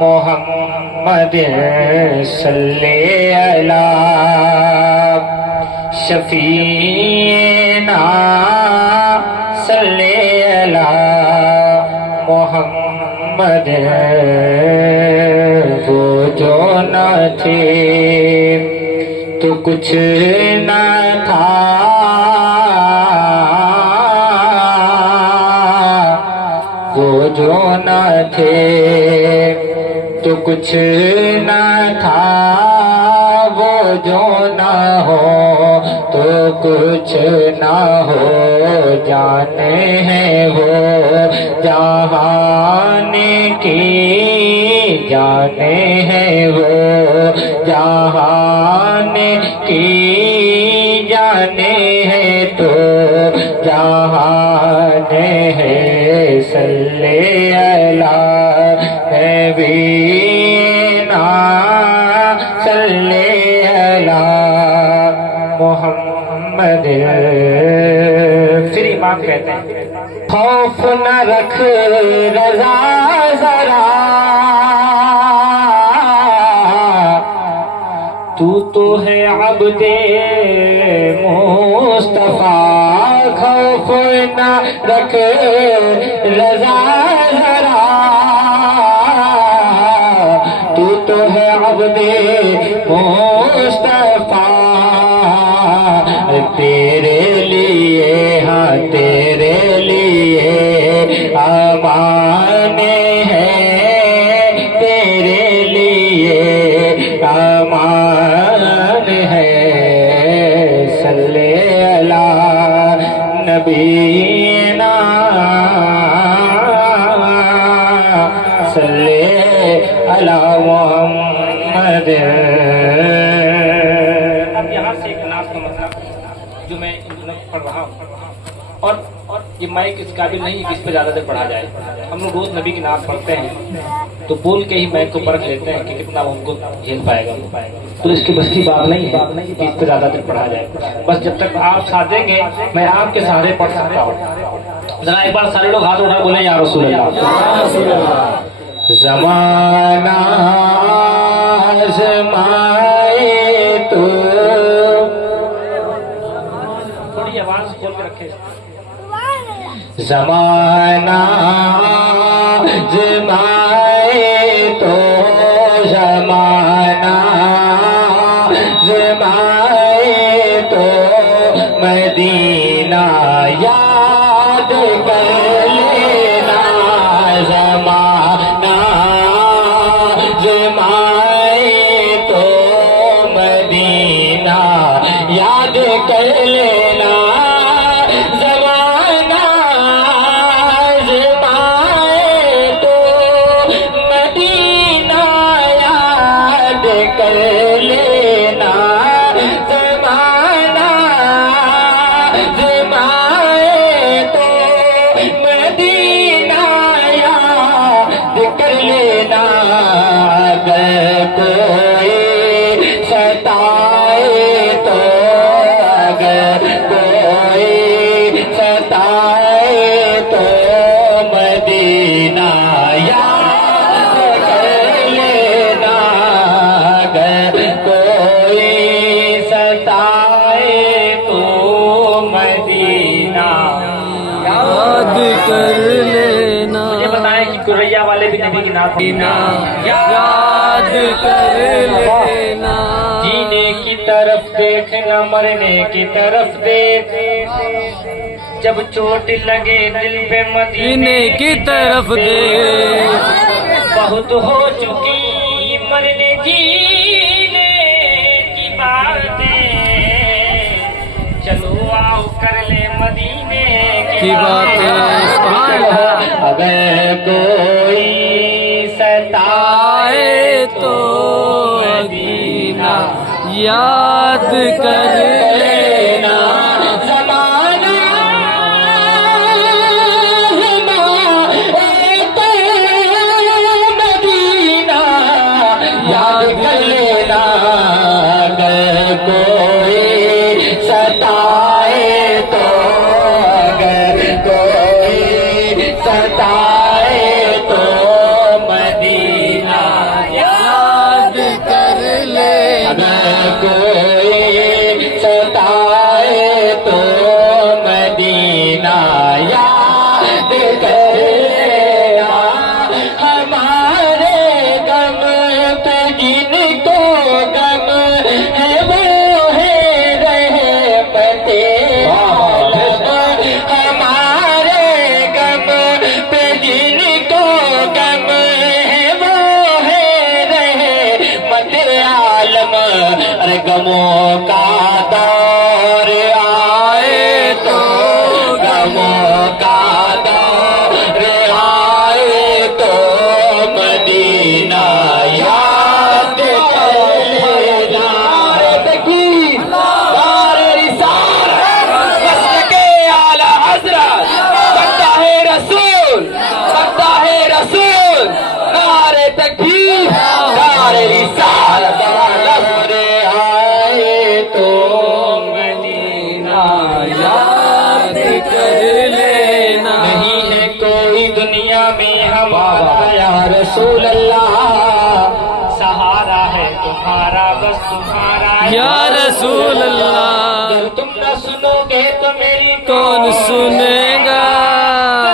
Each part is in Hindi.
मोहम्मद सल्ले अला शफीना सल्ले अला मोहम्मद। वो जो न थे तो कुछ न था, वो जो न थे तो कुछ न था, वो जो न हो तो कुछ न हो। जाने हैं वो जहान की, जाने हैं वो जहान की, जाने हैं तो जहान है। सल्ले अला नबीना सल्ले अला मोहम्मद। फिर इमाम कहते हैं खौफ न रख रज़ा ज़रा, तू तो है अब्दे मुस्तफा। खौफ न रख रज़ा ज़रा, तू तो है अब्दे मुस्तफा। तेरे लिए, हाँ तेरे लिए अमान है, तेरे लिए अमान है। सल्ले अला नबीना सल्ले अला मोहम्मद। अब यहाँ से एक नाम का मतलब जो मैं पढ़ रहा हूँ, और ये माइक इस काबिल नहीं कि इस पर ज्यादा देर पढ़ा जाए। हम लोग रोज नबी की नाम पढ़ते हैं तो बोल के ही माइक को परख लेते हैं कि कितना वो उनको झेल पाएगा। तो इसकी बस की बात नहीं है कि इस पर ज्यादा देर पढ़ा जाए। बस जब तक आप साथ देंगे मैं आपके सहारे पढ़ सकता हूँ। जरा एक बार सारे लोग हाथ उठा बोले या रसूल अल्लाह। ज़माना आज़माए तो, थोड़ी आवाज खोल के रखे। ज़माना आज़माए तो, ज़माना आज़माए तो मदीना याद कर लेना। ज़माना आज़माए तो मदीना याद कर लेना। ज़माना आज़माए तो मदीना याद कर लेना। ज़माना आज़माए तो मदीना याद कर लेना। अगर कोई सताए तो, अगर कोई सताए तो मदीना याद कर लेना। अगर कोई सताए तो मदीना याद कर लेना। मुझे बताएं कि कुरैया वाले भी नबी की नाम याद कर लेना। जीने की तरफ देखना, मरने की तरफ देख। जब चोट लगे दिल पे मदीने की तरफ देख। बहुत हो चुकी मरने जीने की बातें, चलो आओ कर ले मदीने की बातें। अगर कोई सताए तो मदीना याद कर लेना। ज़माना आज़माए तो मदीना याद कर लेना। अगर कोई सताए तो, अगर कोई सताए तो मदीना हमारा या रसूल अल्लाह, सहारा है तुम्हारा बस तुम्हारा या रसूल अल्लाह। जब तुम न सुनोगे तो मेरी कौन सुनेगा,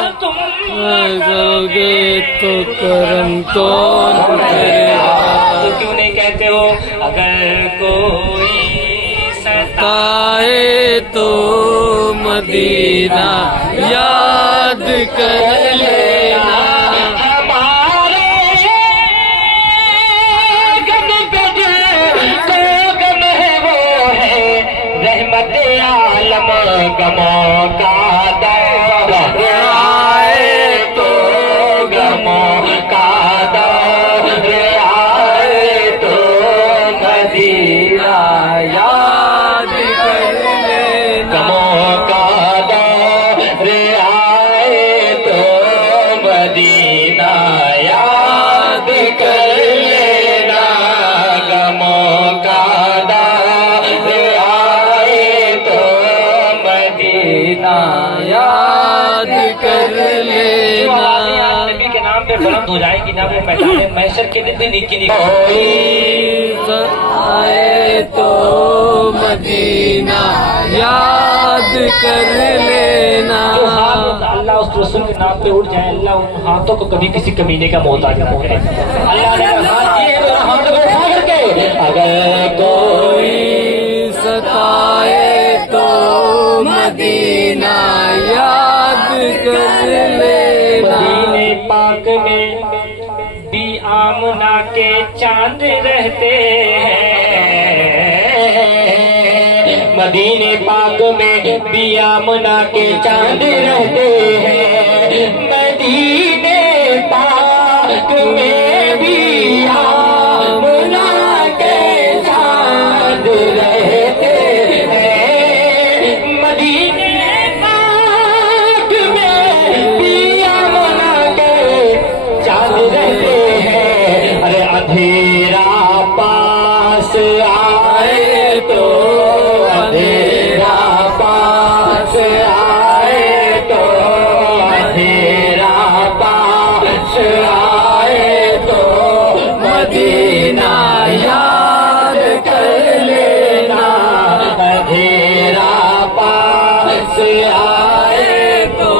जब तुम करोगे तो करम कौन करेगा। तो क्यों नहीं कहते हो अगर कोई सताए तो मदीना याद कर लेना। हमारे गम पे जो गम है वो है रहमत आलम, गमों का दौर आए तो गमों का दौर आए तो मदीना याद कर लेना। गमों का दौर आए तो मदीना याद कर लेना। गमों का दौर आए तो मदीना याद कर लेना। नबी के नाम पे बुलंद हो जाएगी ना वो मैदान महशर के दिन भी नीचे सताए तो मदीना याद कर लेना। जो हाथ अल्लाह उस रसूल के नाम पे उठ जाए, अल्लाह उन हाथों को कभी किसी कमीने का मोहताज ना करे। अल्लाह ने हाथ दिए तो हाथ को उठा करके अगर कोई सताए तो मदीना याद कर लेना। मदीने पाक में भी आमना के चांद रहते हैं, मदीने पाक में भी आमना के चांद रहते हैं। मदीने पाक में भी आमना के चांद रहते हैं। मदीने पाक में भी आमना के चांद रहते हैं। अरे अंधेरा पास आए तो अंधेरा पास आए तो अंधेरा पास आए तो मदीना याद कर लेना। अंधेरा पास आए तो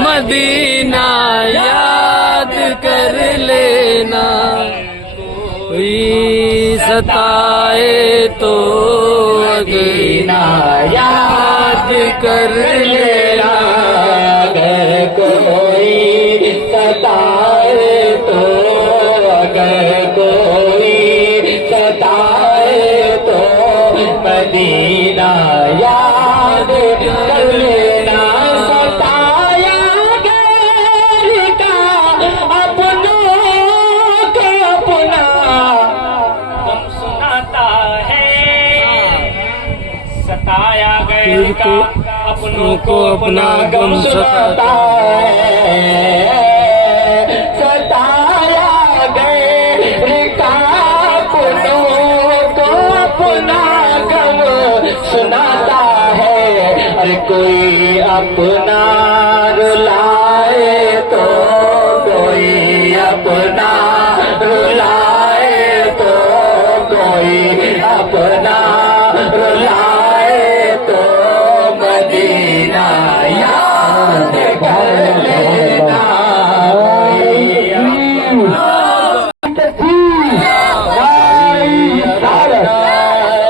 मदीना याद कर लेना। कोई सताए तो मदीना याद कर लेना। अगर कोई सताए तो अगर कोई सताए तो मदीना याद कर लेना। सताया गैर का अपनों को अपना गम सुनाता है। सताया गैर का अपनों को अपना गम सुनाता है। सताया गैर का अपनों को अपना गम सुनाता है। अरे कोई अपना रुलाए तो कोई अपना रुलाए तो कोई अपना रुलाए तो मदीना याद कर लेना।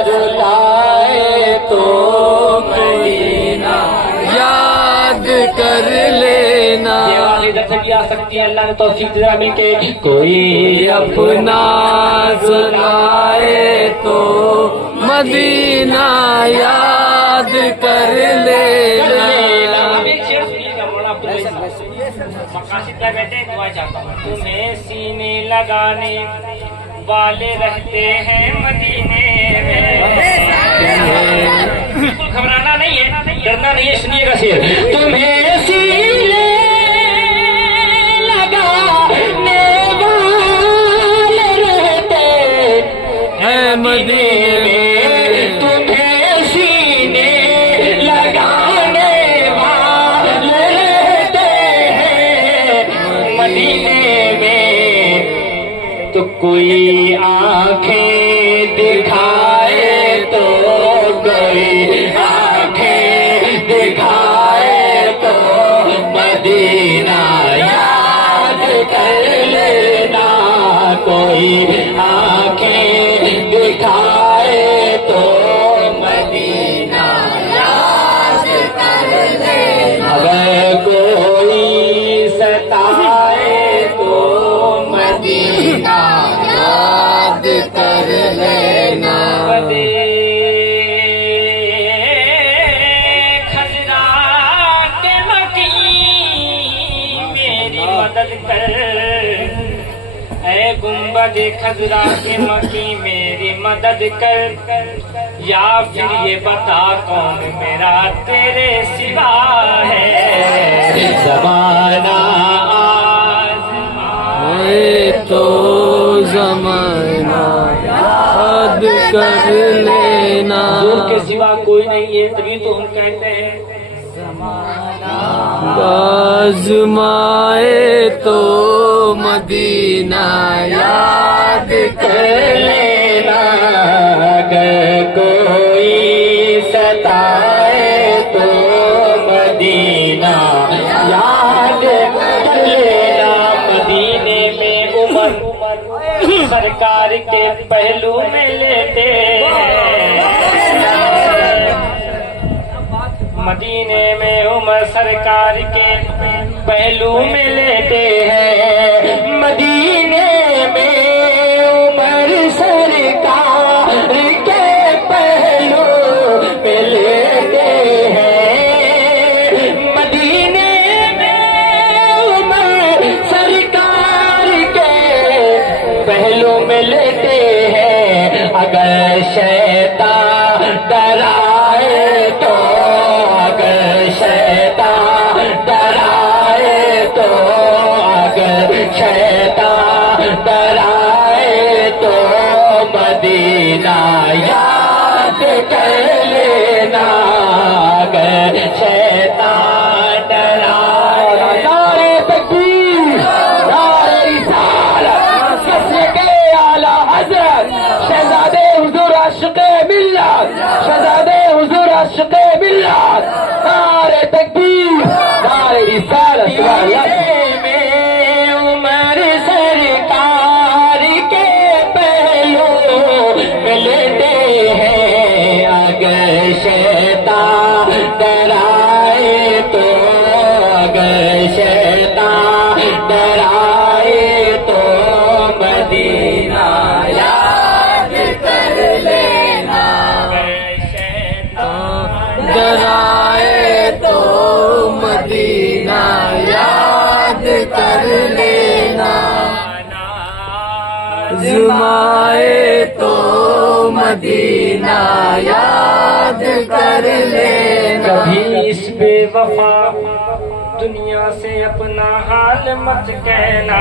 रुलाए तो मदीना याद कर लेना। ये वाली इधर से भी आ सकती है, अल्लाह ने तौफीक दिया मिलके। कोई अपना सुनाए तो मदीना याद कर लेना। अभी एक शेर सुनिएगा मौलाना मकासिद क्या कहते हैं, दुआ चाहता हूँ। तुम्हें सीने लगाने वाले रहते हैं मदीने में। बिल्कुल घबराना नहीं है, डरना नहीं है, सुनिएगा शेर। तुम्हें सीने लगाने वाले रहते हैं मदीने में। तुम्हें सीने लगाने वाले रहते हैं मदीने में तो कोई आंखें दिखाए तो कोई आंखें दिखाए तो मदीना याद कर लेना, कोई आंखें दिखाए तो मदीना याद कर लेना, अगर कोई सताए तो मदीना याद कर लेना। खजरा के मकी मेरी मदद कर, ऐ गुंबद खजरा के मकी मेरी मदद कर, या फिर ये बता कौन मेरा तेरे सिवा है। ज़माना है तो ज़माना याद कर लेना। दूर के सिवा कोई नहीं है, तभी तो हम कहते हैं आज़माए तो मदीना याद कर लेना, अगर कोई सताए तो मदीना याद कर लेना। मदीने में उमर सरकार के पहलू में लेटे, मदीने में उमर सरकार के पहलू में लेटे हैं, मदीने में उमर सरकार के पहलू में लेटे हैं, मदीने में उमर सरकार के पहलू में लेटे हैं। अगर शैतान डराए तो, अगर शैतान डराए तो, अगर शैतान डराए तो मदीना याद कर लेना, अगर शैतान डराए। नारे तकबीर, नारे रिसालत, कसरे के आला हज़रत शहज़ादे हुज़ूर आशिक़े मिल्लत, शहज़ादे हुज़ूर आशिक़े मिल्लत। नारे तकबीर, नारे रिसालत। में उमर सरकार के पहलू में लेटे हैं, अगर शैतान डराए तो, अगर शैतान डराए तो मदीना याद कर लेना, अगर शैतान डराए तो मदीना याद कर लेना। आज़माए तो मदीना याद कर लेना। कभी इस बेवफा दुनिया से अपना हाल मत कहना,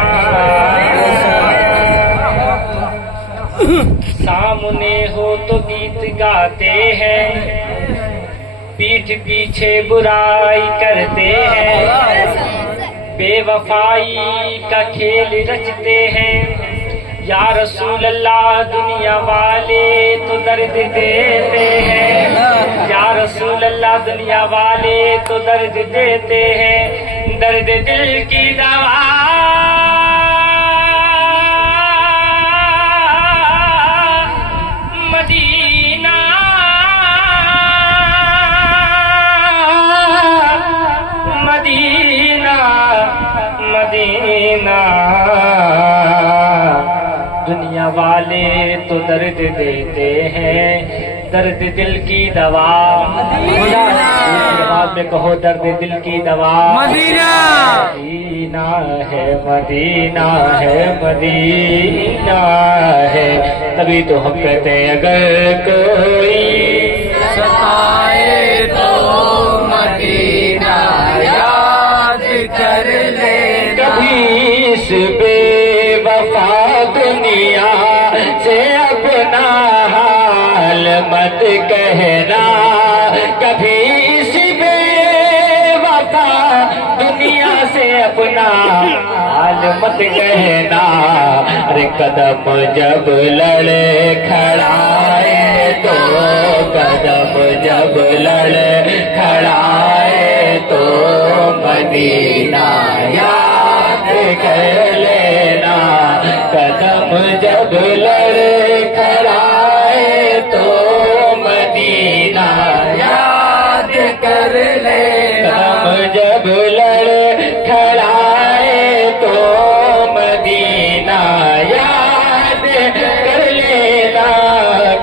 सामने हो तो गीत गाते हैं, पीठ पीछे बुराई करते हैं, बेवफाई का खेल रचते हैं। या रसूल अल्लाह दुनिया वाले तो दर्द देते हैं, या रसूल अल्लाह दुनिया वाले तो दर्द देते हैं, दर्द दिल की दवा मदीना, मदीना, मदीना। दुनिया वाले तो दर्द देते हैं, दर्द दिल की दवा जवाब में कहो, दर्द दिल की दवा मदीना। मदीना है, मदीना है, मदीना है। तभी तो हम कहते हैं अगर कोई सताए तो मदीना याद कर लेना। कभी इस बेवफा दुनिया से अपना हाल मत कहना, कभी इस बेवफा दुनिया से अपना हाल ईमान मत कहना, अरे कदम जब लड़े खड़ाए तो, कदम जब लड़े खड़ाए तो मदीना याद कर लेना, कदम जब लड़े खड़ाए तो मदीना याद कर लेना, कदम जब लड़े खड़ाए तो मदीना याद कर लेना,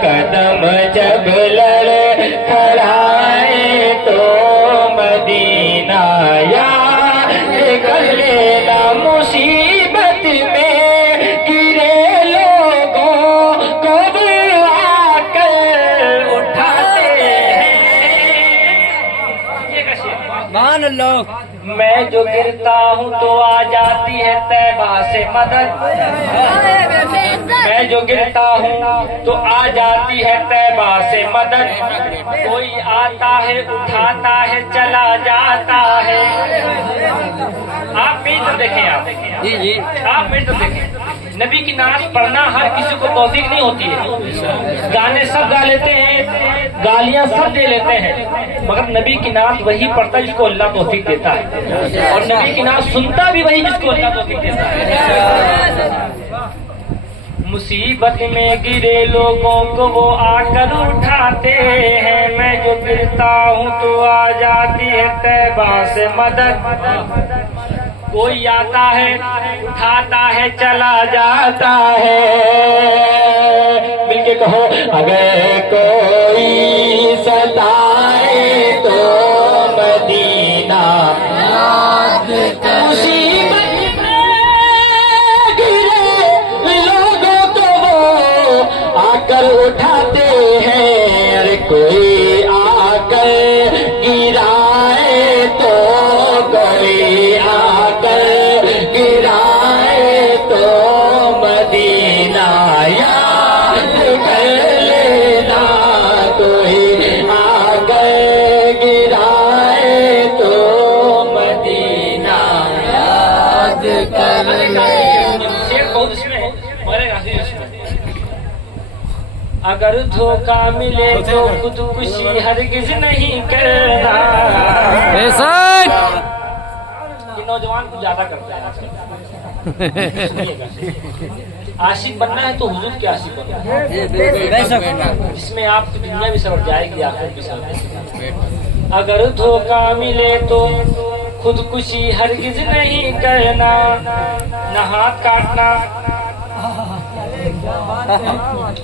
कदम जब लड़े खड़ाए तो मदीना याद कर लेना। मुसीबत में गिरे लोगों को भी आकर उठाते मान लो। मैं जो गिरता हूँ तो आ जाती है तैबा से मदद, मैं जो गिरता हूँ तो आ जाती है तैबा से मदद, कोई आता है उठाता है चला जाता है। आप भी तो देखें, आप भी तो देखें, नबी की नात पढ़ना हर किसी को तौफीक नहीं होती है। गाने सब गा लेते हैं, गालियां सब दे लेते हैं, मगर नबी की नात वही पढ़ता है जिसको अल्लाह तौफीक देता है, और नबी की नात सुनता भी वही जिसको अल्लाह तौफीक देता है। मुसीबत में गिरे लोगों को वो आकर उठाते हैं, मैं जो गिरता हूँ तो आ जाती है तैबा से मदद, कोई आता है उठाता है चला जाता है। मिलके कहो, अगर कोई सताए तो मदीना याद कर, मुसीबत में गिरे लोगों को वो आकर उठाते हैं, अरे कोई आकर गिराए तो, कोई गिराए तो मदीना याद कर लेना, कोई आकर गिराए तो मदीना याद कर लेना। अगर धोखा मिले तो खुदकुशी हरगिज नहीं करना। नौजवान कुछ ज्यादा करता है आजकल। आशिक बनना है तो हुजूर के आशिक बनना है, जिसमें आपकी दुनिया भी सवर जाएगी, आखिरत भी सवर जाएगी। अगर धोखा मिले तो खुदकुशी हरगिज नहीं करना, न हाथ काटना।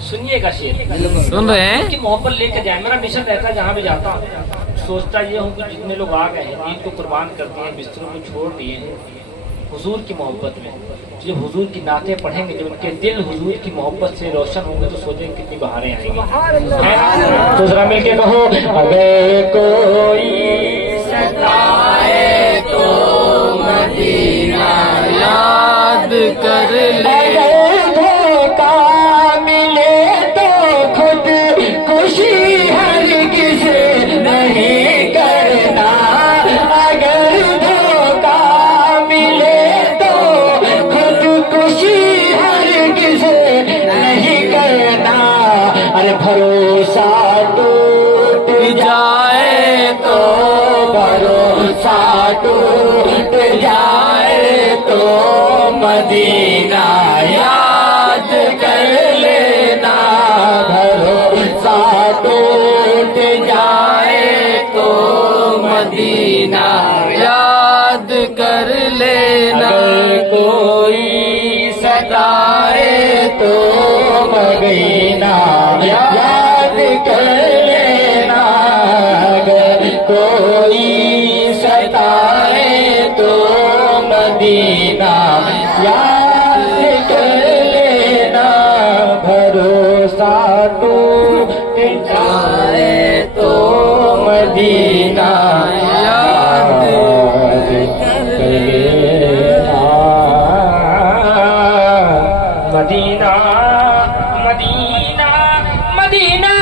सुनिएगा शेर, सुन रहे हैं कि मोहब्बत लेकर जाए। मेरा मिशन रहता है जहाँ भी जाता हूँ, सोचता ये हूँ कि जितने लोग आ गए हैं, ईद को कुर्बान कर दिए हैं, बिस्तरों को छोड़ दिए हैं हुजूर की मोहब्बत में, जब हुजूर की नातें पढ़ेंगे, जब उनके दिल हुजूर की मोहब्बत से रोशन होंगे तो सोचेंगे कितनी बहारें आएंगी। तो जरा मिलके कहो, अगर कोई सताए तो मदीना याद कर ले, भरोसा टूट जाए तो, भरोसा टूट जाए तो मदीना याद कर लेना, भरोसा टूट जाए तो मदीना याद कर लेना। अगर कोई सताए तो मदीना याद कर लेना, अगर कोई सताए तो मदीना याद कर लेना, भरोसा टूट जाए तो मदीना याद कर लेना। Medina Medina Medina